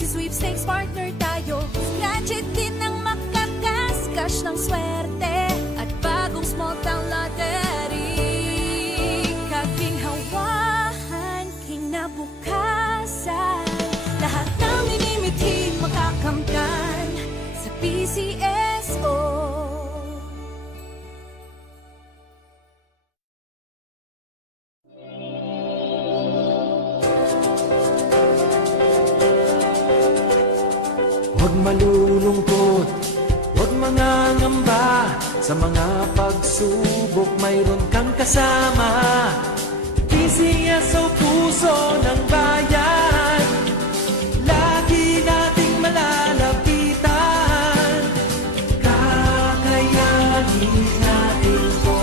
pati sweepstakes partner tayo. Scratch it din ang makakascash ng swerte at bagong small town lottery. Kaginhawahan, kinabukasan, lahat ng minimiting makakamtan sa PCSO. Huwag malulungkot, huwag mangangamba. Sa mga pagsubok mayroon kang kasama. PCSO, puso ng bayan, lagi nating malalapitan. Kakayanin natin to,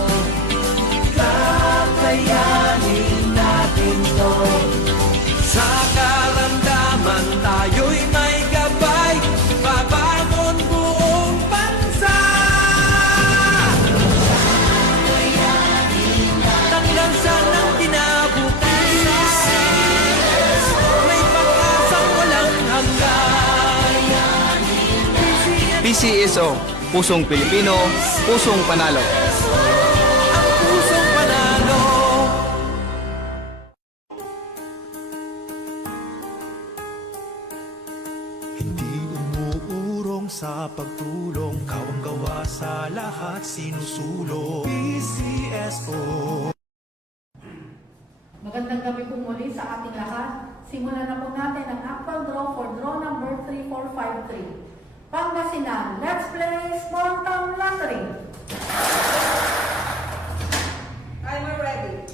kakayanin natin to. Sa karamdaman tayo'y may gabay, babangon buong bansa. Tanglansan ng kinabukasan, may pag-asang walang hanggan. PCSO, pusong Pilipino, pusong panalo. Ang pusong panalo. Hindi umuurong sa pagtulong, kawang gawa sa lahat sinusulong. PCSO. Magandang gabi po muli sa ating lahat. Simulan na po natin ang actual draw for draw number 3453. Pangasinan, let's play Small Town Lottery. Timer ready.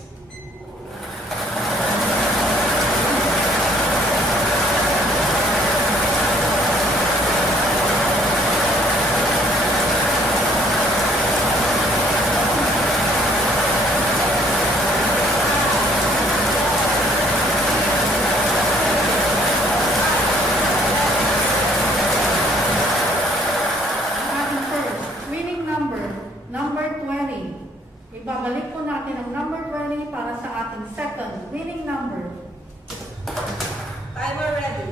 Ang ating first winning number, number 20. Ibabalik po natin ang number 20 para sa ating second winning number. Timer ready.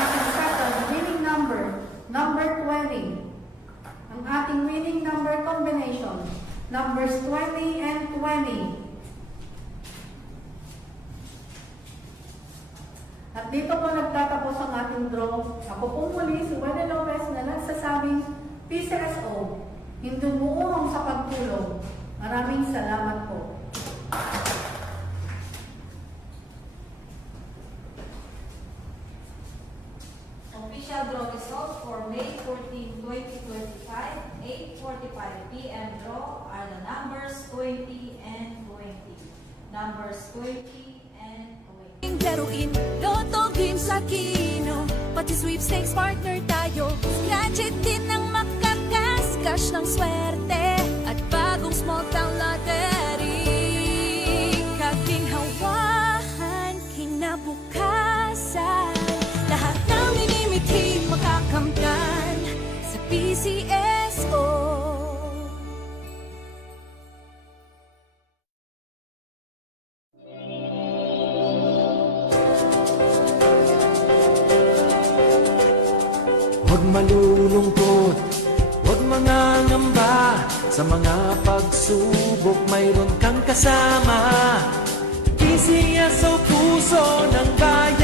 Ating second winning number, number 20. Ang ating winning number combination, numbers 20 and 20. At dito po nagtatapos ang ating draw. Ako po muli si Wena Lopez na nagsasabing PCSO, hindi umuurong sa pagtulong. Maraming salamat po. Official draw results for May 14, 2025, 8:45 p.m. draw are the numbers 20 and 20. Numbers 20 and 20. Laruin, Lotto Games sa Kino, pati sweepstakes partner tayo. Scratch it din ang makakascash ng swerte at bagong small town lottery. Kaginhawahan, kinabukasan, lahat ng minimiting makakamtan sa PCSO. Huwag malulungkot, huwag mangangamba. Sa mga pagsubok mayroon kang kasama. PCSO, puso ng bayan.